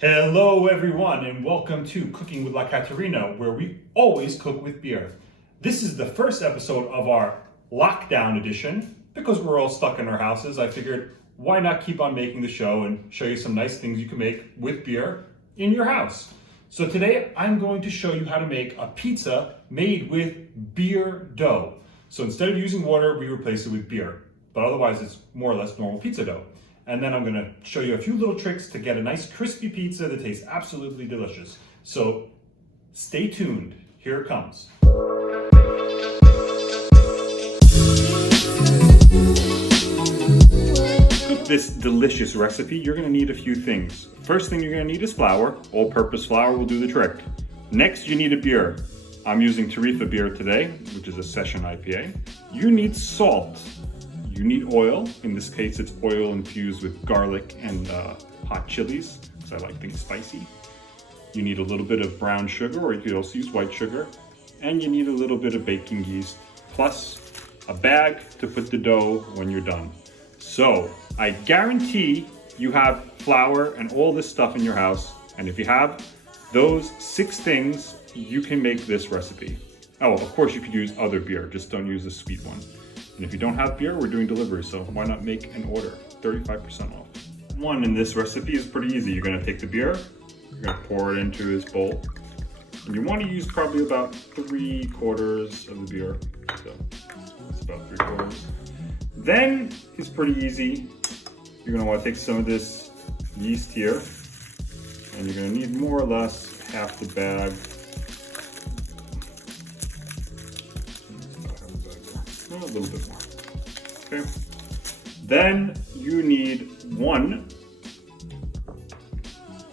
Hello everyone and welcome to Cooking with Catarina, where we always cook with beer. This is the first episode of our lockdown edition. Because we're all stuck in our houses, I figured why not keep on making the show and show you some nice things you can make with beer in your house. So today I'm going to show you how to make a pizza made with beer dough. So instead of using water, we replace it with beer, but otherwise it's more or less normal pizza dough. And then I'm gonna show you a few little tricks to get a nice crispy pizza that tastes absolutely delicious. So stay tuned, here it comes. To cook this delicious recipe, you're gonna need a few things. First thing you're gonna need is flour. All-purpose flour will do the trick. Next, you need a beer. I'm using Tarifa beer today, which is a session IPA. You need salt. You need oil. In this case, it's oil infused with garlic and hot chilies, because I like things spicy. You need a little bit of brown sugar, or you could also use white sugar. And you need a little bit of baking yeast, plus a bag to put the dough when you're done. So I guarantee you have flour and all this stuff in your house. And if you have those 6 things, you can make this recipe. Oh, of course you could use other beer, just don't use the sweet one. And if you don't have beer, we're doing delivery, so why not make an order? 35% off. One in this recipe is pretty easy. You're gonna take the beer, you're gonna pour it into this bowl. And you wanna use probably about 3/4 of the beer. So it's about 3/4. Then it's pretty easy. You're gonna wanna take some of this yeast here, and you're gonna need more or less half the bag. A little bit more. Okay. Then you need 1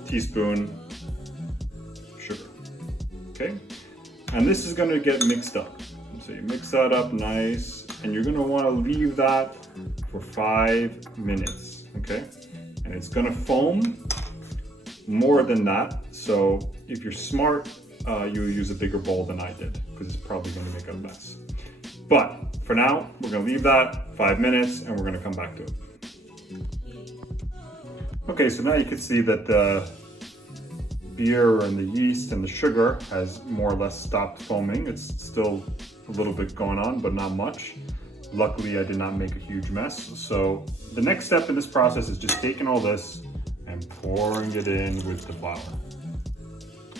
teaspoon sugar. Okay. And this is going to get mixed up. So you mix that up nice, and you're going to want to leave that for 5 minutes. Okay. And it's going to foam more than that. So if you're smart, you use a bigger bowl than I did, because it's probably going to make a mess. But for now, we're gonna leave that 5 minutes and we're gonna come back to it. Okay, so now you can see that the beer and the yeast and the sugar has more or less stopped foaming. It's still a little bit going on, but not much. Luckily, I did not make a huge mess. So the next step in this process is just taking all this and pouring it in with the flour.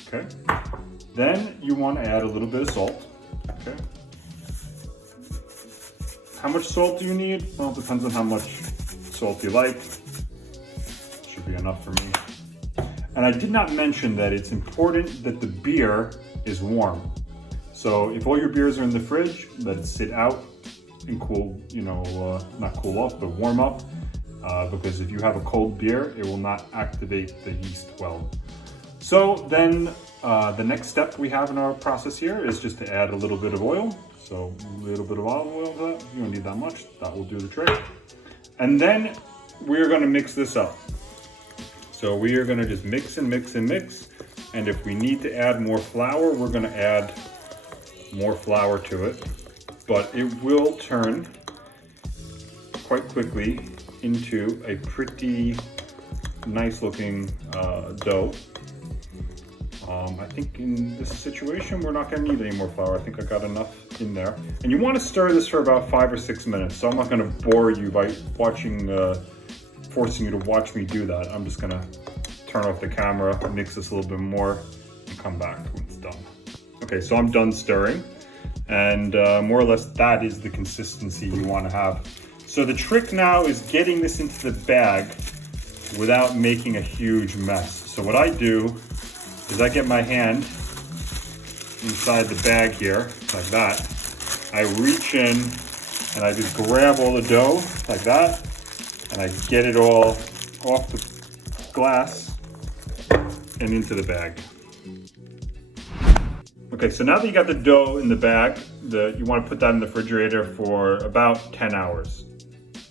Okay, then you wanna add a little bit of salt, okay? How much salt do you need? Well, it depends on how much salt you like. Should be enough for me. And I did not mention that it's important that the beer is warm. So if all your beers are in the fridge, let it sit out and cool, not cool off, but warm up. Because if you have a cold beer, it will not activate the yeast well. So then the next step we have in our process here is just to add a little bit of oil. So a little bit of olive oil to that. You don't need that much. That will do the trick. And then we're going to mix this up. So we are going to just mix and mix and mix. And if we need to add more flour, we're going to add more flour to it. But it will turn quite quickly into a pretty nice looking dough. I think in this situation, we're not gonna need any more flour. I think I got enough in there. And you wanna stir this for about 5 or 6 minutes. So I'm not gonna bore you by forcing you to watch me do that. I'm just gonna turn off the camera, mix this a little bit more, and come back when it's done. Okay, so I'm done stirring. And more or less that is the consistency you wanna have. So the trick now is getting this into the bag without making a huge mess. So what I do is I get my hand inside the bag here, like that. I reach in and I just grab all the dough, like that, and I get it all off the glass and into the bag. Okay, so now that you got the dough in the bag, you want to put that in the refrigerator for about 10 hours.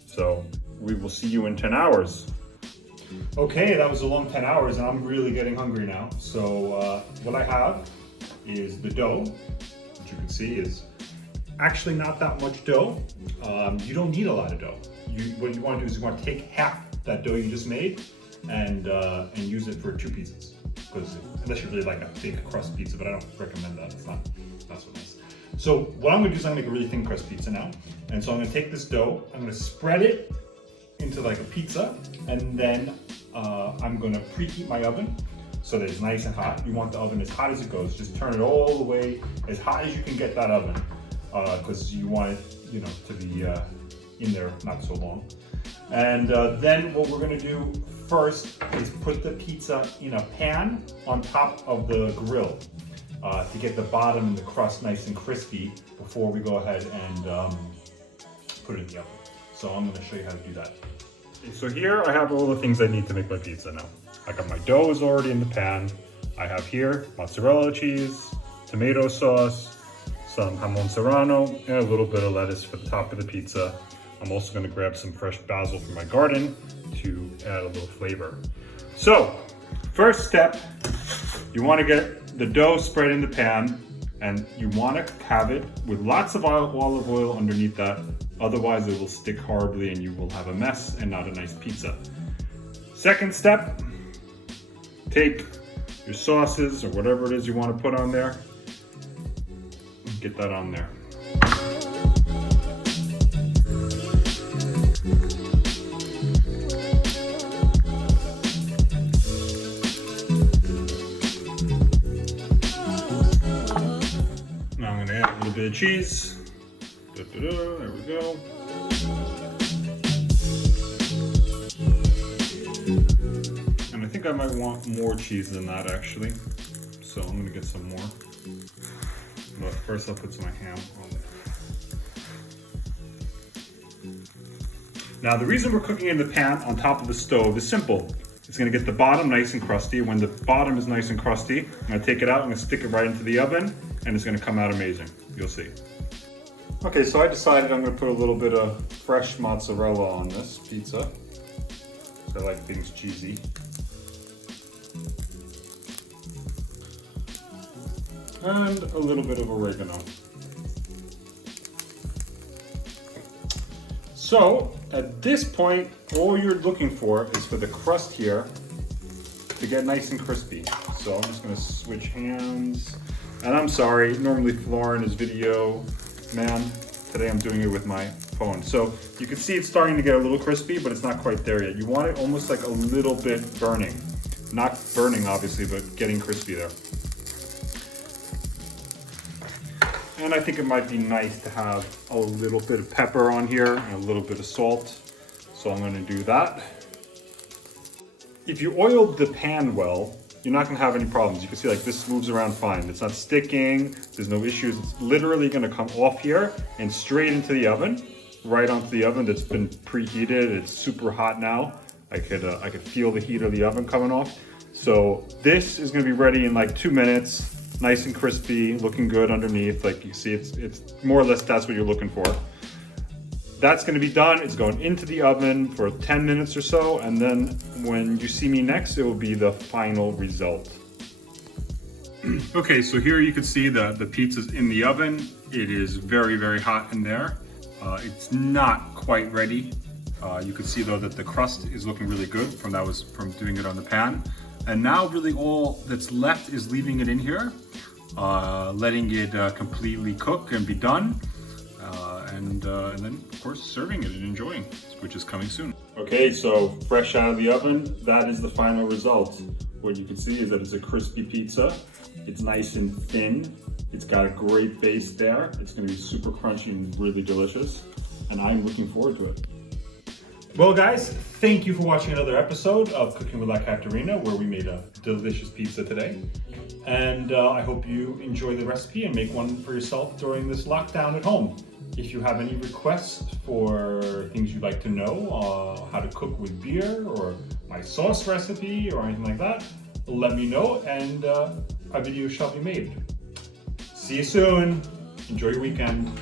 So we will see you in 10 hours. Okay, that was a long 10 hours and I'm really getting hungry now. So what I have is the dough, which you can see is actually not that much dough. You don't need a lot of dough. What you want to do is you want to take half that dough you just made and use it for 2 pizzas. Because unless you really like a thick crust pizza, but I don't recommend that. It's not so nice. So what I'm gonna do is I'm gonna make a really thin crust pizza now. And so I'm gonna take this dough, I'm gonna spread it into like a pizza, and then I'm gonna preheat my oven so that it's nice and hot. You want the oven as hot as it goes. Just turn it all the way as hot as you can get that oven, because you want it, to be in there not so long. And then what we're gonna do first is put the pizza in a pan on top of the grill to get the bottom and the crust nice and crispy before we go ahead and put it in the oven. So I'm gonna show you how to do that. So here I have all the things I need to make my pizza now. I got my dough is already in the pan. I have here mozzarella cheese, tomato sauce, some jamon serrano, and a little bit of lettuce for the top of the pizza. I'm also gonna grab some fresh basil from my garden to add a little flavor. So, first step, you wanna get the dough spread in the pan, and you wanna have it with lots of olive oil underneath that. Otherwise it will stick horribly and you will have a mess and not a nice pizza. Second step, take your sauces or whatever it is you want to put on there. Get that on there. Now I'm going to add a little bit of cheese. There we go. And I think I might want more cheese than that actually. So I'm gonna get some more. But first I'll put some ham on there. Now the reason we're cooking in the pan on top of the stove is simple. It's gonna get the bottom nice and crusty. When the bottom is nice and crusty, I'm gonna take it out, I'm gonna stick it right into the oven, and it's gonna come out amazing. You'll see. Okay, so I decided I'm gonna put a little bit of fresh mozzarella on this pizza. So I like things cheesy. And a little bit of oregano. So at this point, all you're looking for is for the crust here to get nice and crispy. So I'm just gonna switch hands. And I'm sorry, normally Florin is video man. Today I'm doing it with my phone. So you can see it's starting to get a little crispy, but it's not quite there yet. You want it almost like a little bit burning. Not burning obviously, but getting crispy there. And I think it might be nice to have a little bit of pepper on here and a little bit of salt. So I'm gonna do that. If you oiled the pan well, you're not gonna have any problems. You can see like this moves around fine. It's not sticking, there's no issues. It's literally gonna come off here and straight into the oven, right onto the oven that's been preheated. It's super hot now. I could feel the heat of the oven coming off. So this is gonna be ready in like 2 minutes, nice and crispy, looking good underneath. Like you see, it's more or less that's what you're looking for. That's gonna be done. It's going into the oven for 10 minutes or so, and then when you see me next, it will be the final result. Okay, so here you can see the pizza's in the oven. It is very, very hot in there. It's not quite ready. You can see though that the crust is looking really good from doing it on the pan. And now really all that's left is leaving it in here, letting it completely cook and be done. And then of course serving it and enjoying, which is coming soon. Okay, so fresh out of the oven, that is the final result. What you can see is that it's a crispy pizza. It's nice and thin. It's got a great base there. It's gonna be super crunchy and really delicious. And I'm looking forward to it. Well guys, thank you for watching another episode of Cooking with Catarina, where we made a delicious pizza today. And I hope you enjoy the recipe and make one for yourself during this lockdown at home. If you have any requests for things you'd like to know, how to cook with beer, or my sauce recipe, or anything like that, let me know and a video shall be made. See you soon. Enjoy your weekend.